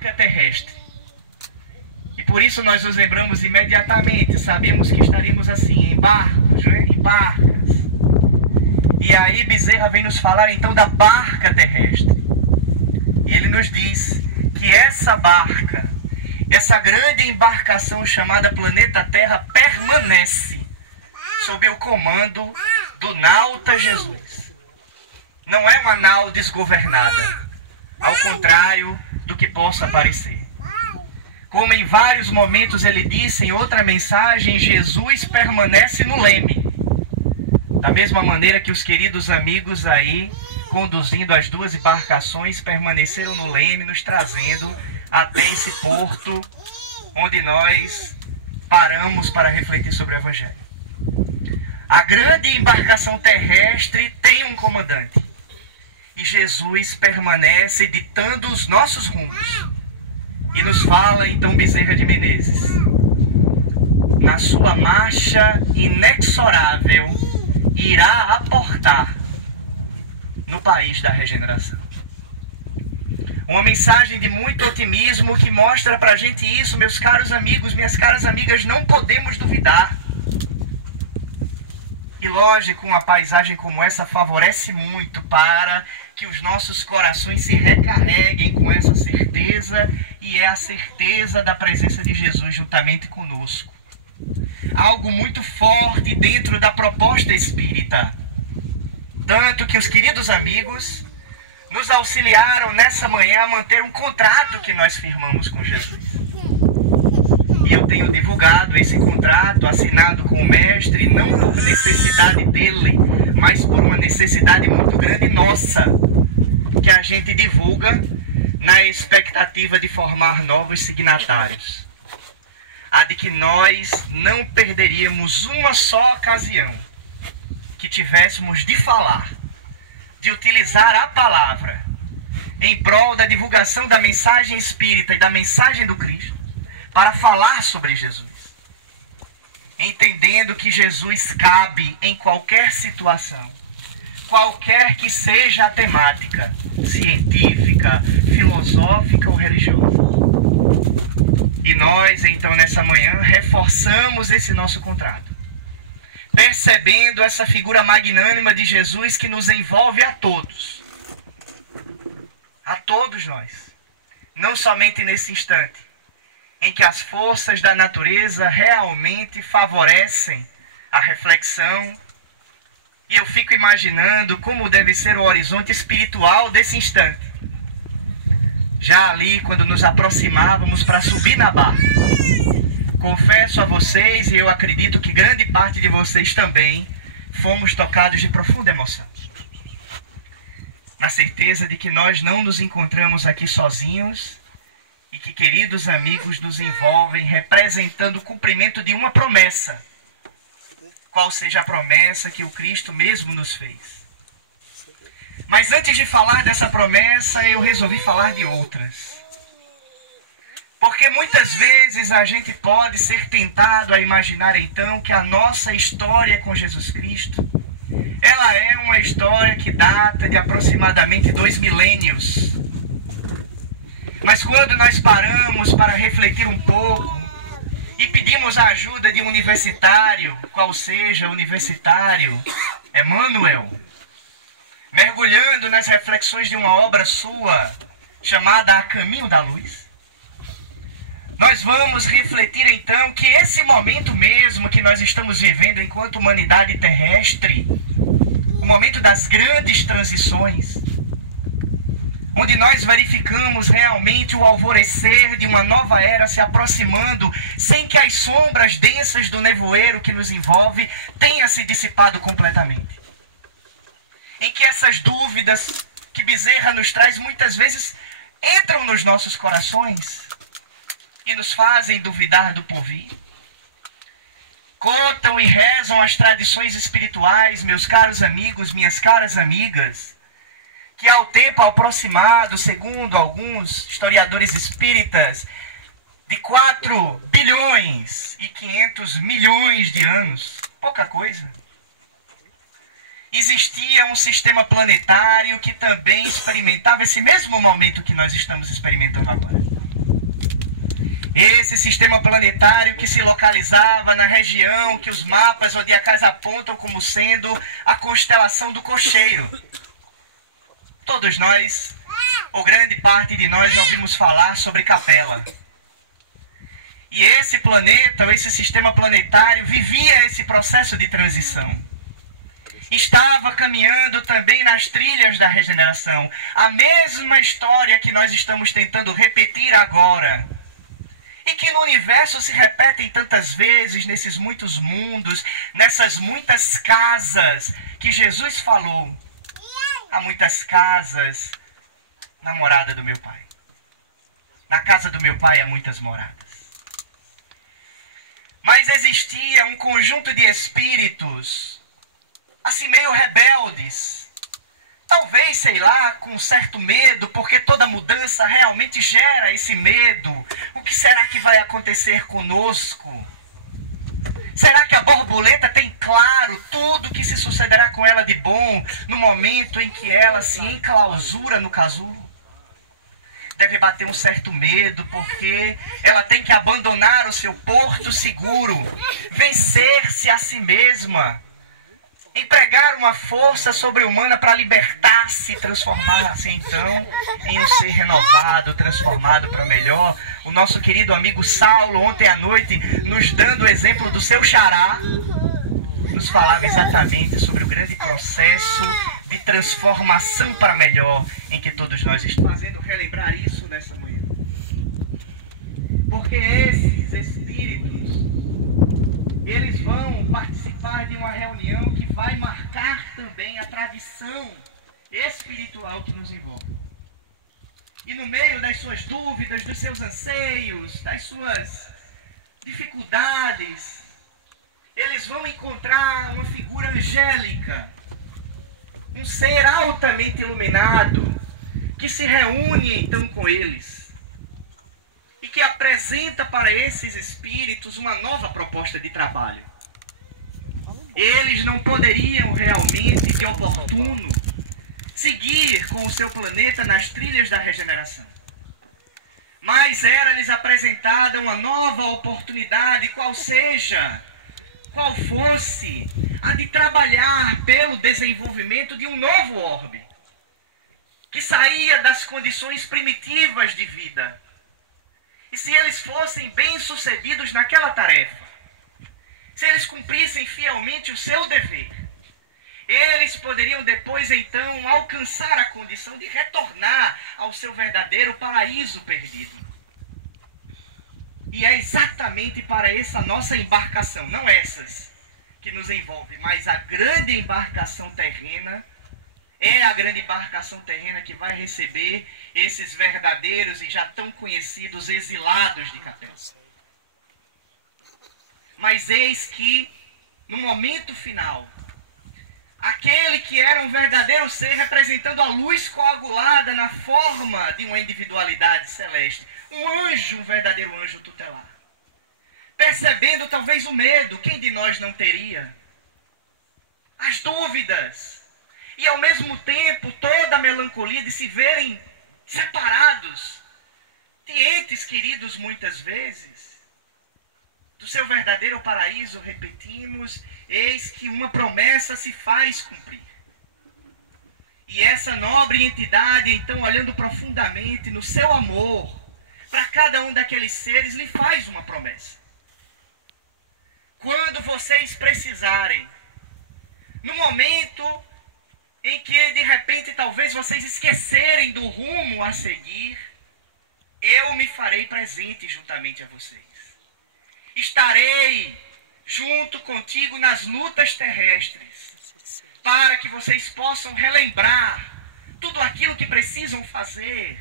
barca terrestre. E por isso nós nos lembramos imediatamente, sabemos que estaríamos assim, em barcos, né? Em barcas. E aí Bezerra vem nos falar então da barca terrestre. E ele nos diz que essa barca, essa grande embarcação chamada planeta Terra, permanece sob o comando do nauta Jesus. Não é uma nau desgovernada, ao contrário do que possa parecer. Como em vários momentos ele disse em outra mensagem, Jesus permanece no leme. Da mesma maneira que os queridos amigos aí, conduzindo as duas embarcações, permaneceram no leme, nos trazendo até esse porto onde nós paramos para refletir sobre o Evangelho. A grande embarcação terrestre tem um comandante. E Jesus permanece ditando os nossos rumos. E nos fala então Bezerra de Menezes: na sua marcha inexorável irá aportar no país da regeneração. Uma mensagem de muito otimismo que mostra pra gente isso, meus caros amigos, minhas caras amigas, não podemos duvidar. E lógico, uma paisagem como essa favorece muito para que os nossos corações se recarreguem com essa certeza, e é a certeza da presença de Jesus juntamente conosco. Algo muito forte dentro da proposta espírita. Tanto que os queridos amigos nos auxiliaram nessa manhã a manter um contrato que nós firmamos com Jesus. E eu tenho divulgado esse contrato assinado com o Mestre, não por necessidade dele, mas por uma necessidade muito grande nossa, que a gente divulga na expectativa de formar novos signatários. A de que nós não perderíamos uma só ocasião que tivéssemos de falar, de utilizar a palavra em prol da divulgação da mensagem espírita e da mensagem do Cristo, para falar sobre Jesus, entendendo que Jesus cabe em qualquer situação, qualquer que seja a temática, científica, filosófica ou religiosa. E nós, então, nessa manhã, reforçamos esse nosso contrato, percebendo essa figura magnânima de Jesus que nos envolve a todos nós, não somente nesse instante, em que as forças da natureza realmente favorecem a reflexão, e eu fico imaginando como deve ser o horizonte espiritual desse instante. Já ali, quando nos aproximávamos para subir na barca, confesso a vocês, e eu acredito que grande parte de vocês também, fomos tocados de profunda emoção. Na certeza de que nós não nos encontramos aqui sozinhos, e que queridos amigos nos envolvem representando o cumprimento de uma promessa. Qual seja a promessa que o Cristo mesmo nos fez. Mas antes de falar dessa promessa, eu resolvi falar de outras. Porque muitas vezes a gente pode ser tentado a imaginar então que a nossa história com Jesus Cristo, ela é uma história que data de aproximadamente 2 milênios. Mas quando nós paramos para refletir um pouco e pedimos a ajuda de um universitário, qual seja o universitário, Emmanuel, mergulhando nas reflexões de uma obra sua chamada A Caminho da Luz, nós vamos refletir então que esse momento mesmo que nós estamos vivendo enquanto humanidade terrestre, o momento das grandes transições, onde nós verificamos realmente o alvorecer de uma nova era se aproximando, sem que as sombras densas do nevoeiro que nos envolve tenha se dissipado completamente. Em que essas dúvidas que Bezerra nos traz muitas vezes entram nos nossos corações e nos fazem duvidar do porvir. Contam e rezam as tradições espirituais, meus caros amigos, minhas caras amigas, que ao tempo aproximado, segundo alguns historiadores espíritas, de 4 bilhões e 500 milhões de anos, pouca coisa, existia um sistema planetário que também experimentava esse mesmo momento que nós estamos experimentando agora. Esse sistema planetário que se localizava na região que os mapas zodiacais apontam como sendo a constelação do Cocheiro. Todos nós, ou grande parte de nós, já ouvimos falar sobre Capela. E esse planeta, ou esse sistema planetário, vivia esse processo de transição. Estava caminhando também nas trilhas da regeneração. A mesma história que nós estamos tentando repetir agora. E que no universo se repetem tantas vezes, nesses muitos mundos, nessas muitas casas que Jesus falou. Há muitas casas na morada do meu Pai. Na casa do meu Pai há muitas moradas. Mas existia um conjunto de espíritos assim meio rebeldes, talvez, sei lá, com certo medo, porque toda mudança realmente gera esse medo. O que será que vai acontecer conosco? Será que a borboleta tem claro tudo que se sucederá com ela de bom no momento em que ela se enclausura no casulo? Deve bater um certo medo, porque ela tem que abandonar o seu porto seguro, vencer-se a si mesma, empregar uma força sobre-humana para libertar-se, transformar-se então em um ser renovado, transformado para melhor. O nosso querido amigo Saulo, ontem à noite, nos dando o exemplo do seu xará, nos falava exatamente sobre o grande processo de transformação para melhor em que todos nós estamos fazendo relembrar isso nessa manhã. Porque esses espíritos, eles vão participar de uma reunião que vai marcar também a tradição espiritual que nos envolve. E no meio das suas dúvidas, dos seus anseios, das suas dificuldades, eles vão encontrar uma figura angélica, um ser altamente iluminado, que se reúne então com eles e que apresenta para esses espíritos uma nova proposta de trabalho. Eles não poderiam realmente, de oportuno, seguir com o seu planeta nas trilhas da regeneração. Mas era-lhes apresentada uma nova oportunidade, qual fosse a de trabalhar pelo desenvolvimento de um novo orbe, que saía das condições primitivas de vida. E se eles fossem bem-sucedidos naquela tarefa, se eles cumprissem fielmente o seu dever, eles poderiam depois então alcançar a condição de retornar ao seu verdadeiro paraíso perdido. E é exatamente para essa nossa embarcação, não essas que nos envolvem, mas a grande embarcação terrena, é a grande embarcação terrena que vai receber esses verdadeiros e já tão conhecidos exilados de Capela. Mas eis que, no momento final, aquele que era um verdadeiro ser representando a luz coagulada na forma de uma individualidade celeste, um anjo, um verdadeiro anjo tutelar, percebendo talvez o medo, quem de nós não teria? As dúvidas, e ao mesmo tempo toda a melancolia de se verem separados de entes queridos muitas vezes, do seu verdadeiro paraíso, repetimos, eis que uma promessa se faz cumprir. E essa nobre entidade, então, olhando profundamente no seu amor para cada um daqueles seres, lhe faz uma promessa. Quando vocês precisarem, no momento em que de repente talvez vocês esquecerem do rumo a seguir, eu me farei presente juntamente a vocês. Estarei junto contigo nas lutas terrestres, para que vocês possam relembrar tudo aquilo que precisam fazer,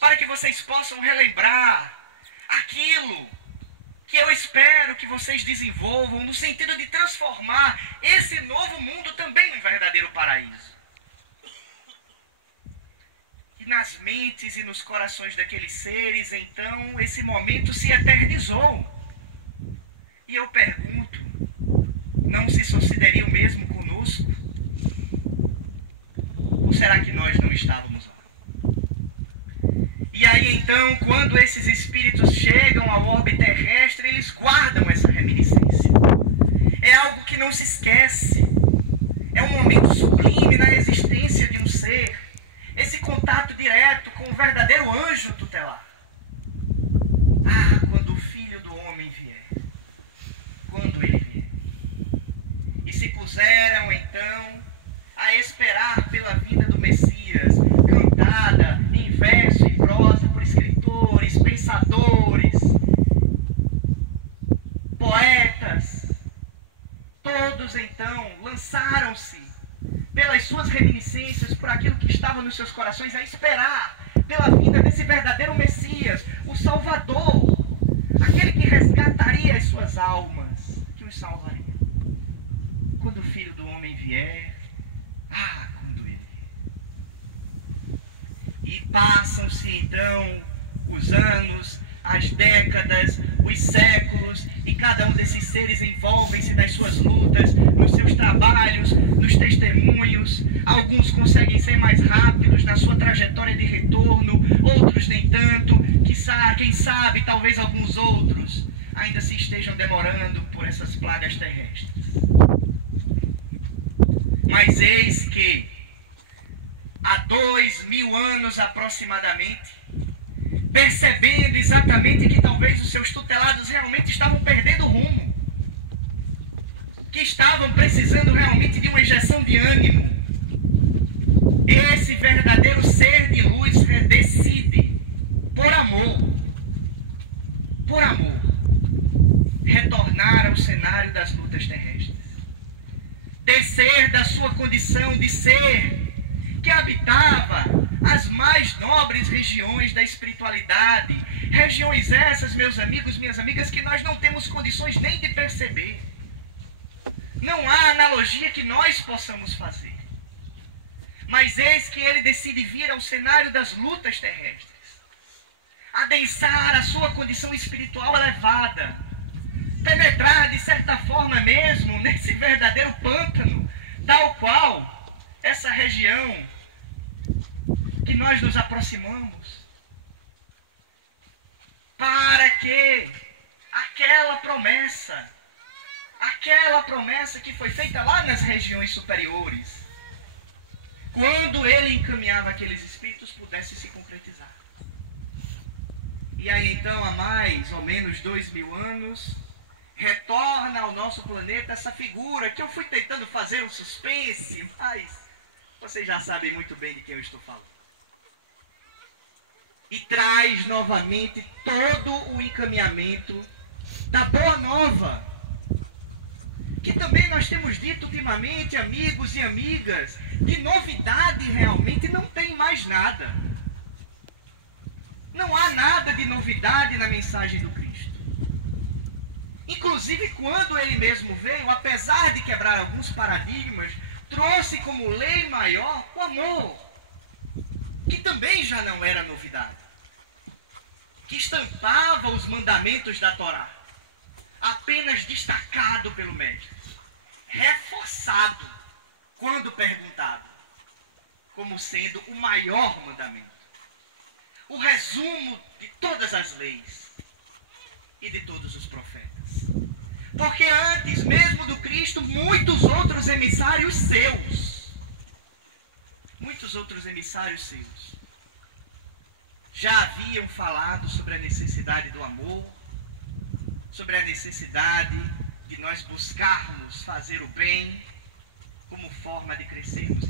para que vocês possam relembrar aquilo que eu espero que vocês desenvolvam no sentido de transformar esse novo mundo também num verdadeiro paraíso. E nas mentes e nos corações daqueles seres, então, esse momento se eternizou. E eu pergunto, não se sucederia o mesmo conosco? Ou será que nós não estávamos lá? E aí então, quando esses espíritos chegam ao orbe terrestre, eles guardam essa reminiscência. É algo que não se esquece. É um momento sublime na existência de um ser. Esse contato direto com o verdadeiro anjo tutelar. Ah, quando o Filho do Homem vier. Quando ele vier. E se puseram então a esperar pela vinda do Messias, cantada em verso e prosa por escritores, pensadores, poetas. Todos então lançaram-se pelas suas reminiscências, por aquilo que estava nos seus corações, a esperar pela vinda desse verdadeiro Messias, o Salvador, aquele que resgataria as suas almas, que os salvaria. Quando o Filho do Homem vier, quando ele vier. E passam-se então os anos, as décadas, os séculos, e cada um desses seres envolvem-se nas suas lutas, nos seus trabalhos, nos testemunhos. Alguns conseguem ser mais rápidos na sua trajetória de retorno, outros nem tanto. Quem sabe, talvez alguns outros ainda se estejam demorando por essas plagas terrestres. Mas eis que, há 2000 anos aproximadamente, percebendo exatamente que talvez os seus tutelados realmente estavam perdendo o rumo, que estavam precisando realmente de uma injeção de ânimo, esse verdadeiro ser de luz decide, por amor, retornar ao cenário das lutas terrestres, descer da sua condição de ser que habitava as mais nobres regiões da espiritualidade, regiões essas, meus amigos, minhas amigas, que nós não temos condições nem de perceber. Não há analogia que nós possamos fazer. Mas eis que ele decide vir ao cenário das lutas terrestres, adensar a sua condição espiritual elevada, penetrar de certa forma mesmo nesse verdadeiro pântano, tal qual essa região que nós nos aproximamos, para que aquela promessa que foi feita lá nas regiões superiores, quando ele encaminhava aqueles espíritos, pudesse se concretizar. E aí então, há mais ou menos 2000 anos, retorna ao nosso planeta essa figura que eu fui tentando fazer um suspense, mas vocês já sabem muito bem de quem eu estou falando. E traz novamente todo o encaminhamento da Boa Nova, que também nós temos dito ultimamente, amigos e amigas, de novidade realmente não tem mais nada. Não há nada de novidade na mensagem do Cristo. Inclusive, quando ele mesmo veio, apesar de quebrar alguns paradigmas, trouxe como lei maior o amor, que também já não era novidade, que estampava os mandamentos da Torá, apenas destacado pelo mestre, reforçado, quando perguntado, como sendo o maior mandamento, o resumo de todas as leis e de todos os profetas. Porque antes mesmo do Cristo, muitos outros emissários seus já haviam falado sobre a necessidade do amor, sobre a necessidade de nós buscarmos fazer o bem como forma de crescermos